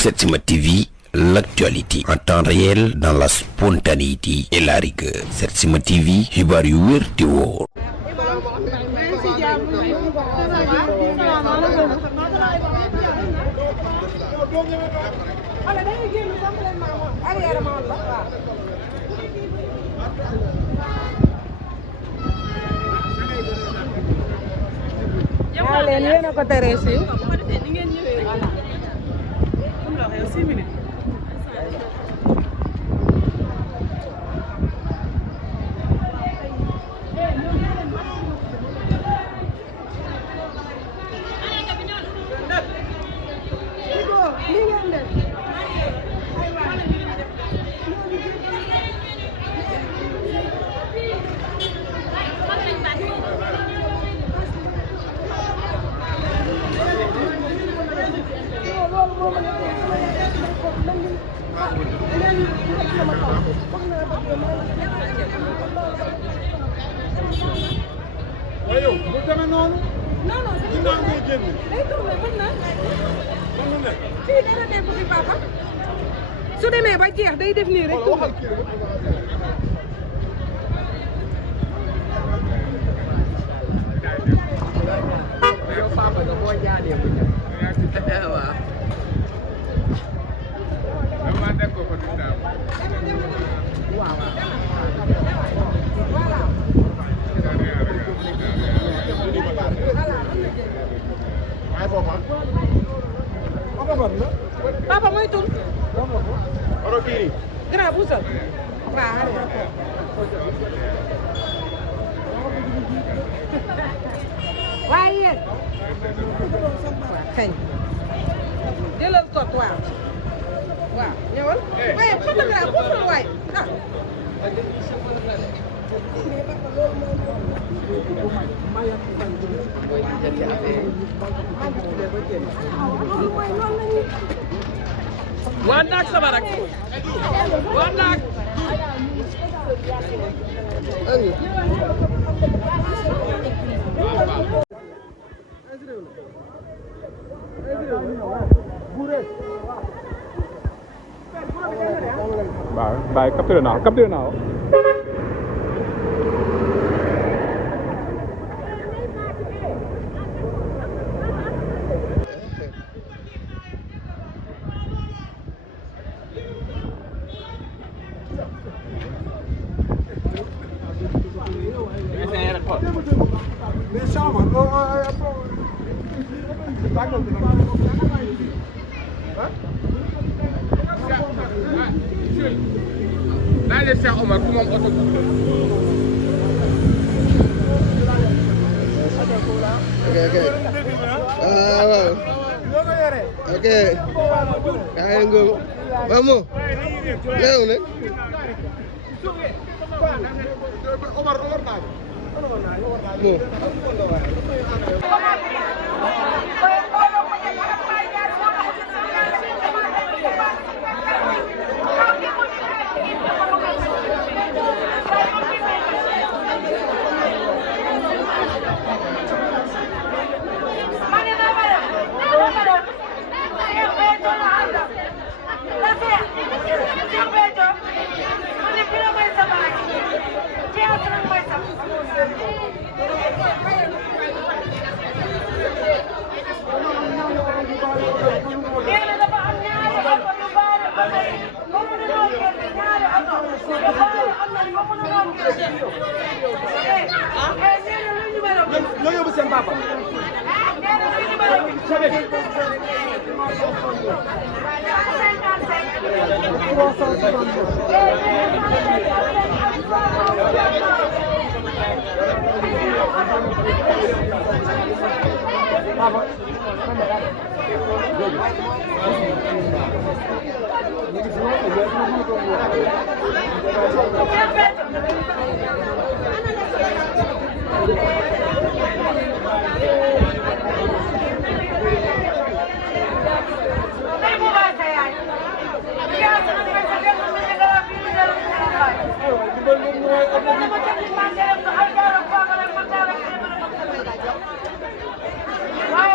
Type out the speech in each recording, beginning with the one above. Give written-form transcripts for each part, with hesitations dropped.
Setsima TV, l'actualité en temps réel dans la spontanéité et la rigueur. Setsima TV, xibaar yu wér te wóor. yaa leen yéen a ko tere si. waaye yow bu demee noonu. non non ginnaaw ngay génn. day tourné mën na. mën na nekk. fii dara nekk fi papa. su demee ba jeex day def nii rek. waxal kii rek. yow papa nga boo jaanee bu ñëw. waaw. damaa nekk ko di daaw. waaw. papa mooy tur. oto kii nii. grand buusal. waaw. waaye yéen. waaw kañ. jëlal kot waaw. waaw ñëwal. waaye photographe buusal waay ah. waa naag sama rak waa naag. Bye, capture now. Capture now. Naa leen Cheikh Omar ku moom oto bi. Ok. Waaw. Ok. Kaay nga vamos. Léew nag. Omar naa Mo. loo yóbbu seen papa. Why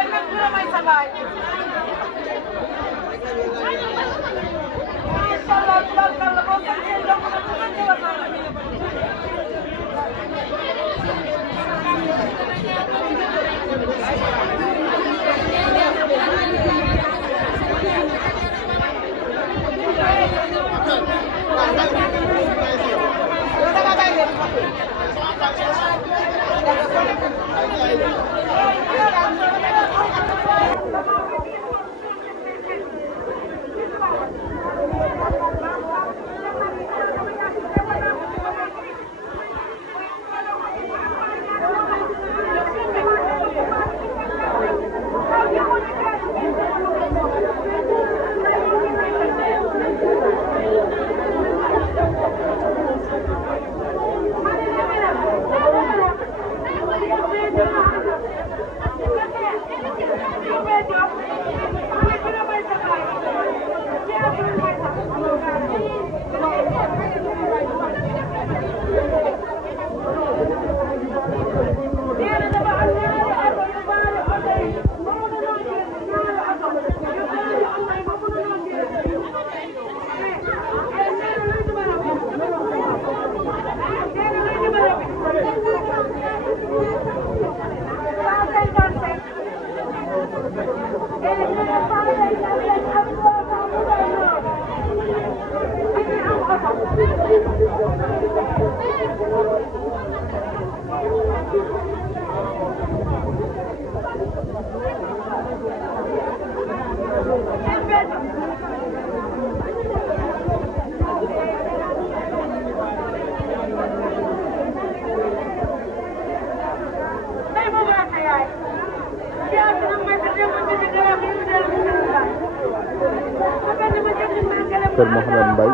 Kër Mouhamed Mbaye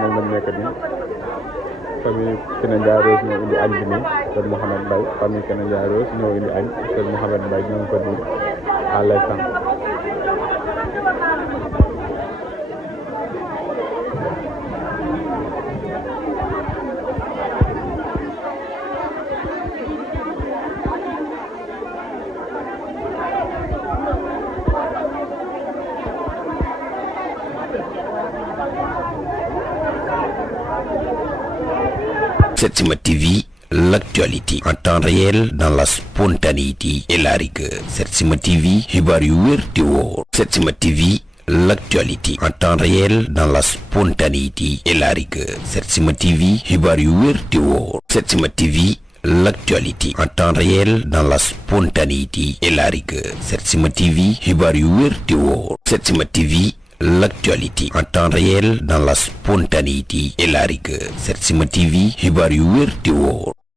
moom lañ nekk nii famille Kine Ndiaye Rose ñoo indi añ bi nii Kër Mouhamed Mbaye famille Kine Ndiaye Rose ñoo indi añ Kër Mouhamed Mbaye ñoo ngi ko nii à l'instant. Setsima TV, l'actualité en temps réel dans la spontanéité et la rigueur. Setsima TV, xibaar yu wér te wóor. Setsima TV, l'actualité en temps réel dans la spontanéité et la rigueur. Setsima TV, xibaar yu wér te wóor. Setsima TV, l'actualité en temps réel dans la spontanéité et la rigueur. Setsima TV, xibaar yu wér te wóor. Setsima TV, l'actualité en temps réel dans la spontanéité et la rigueur. Setsima TV, xibaar yu wér te wóor.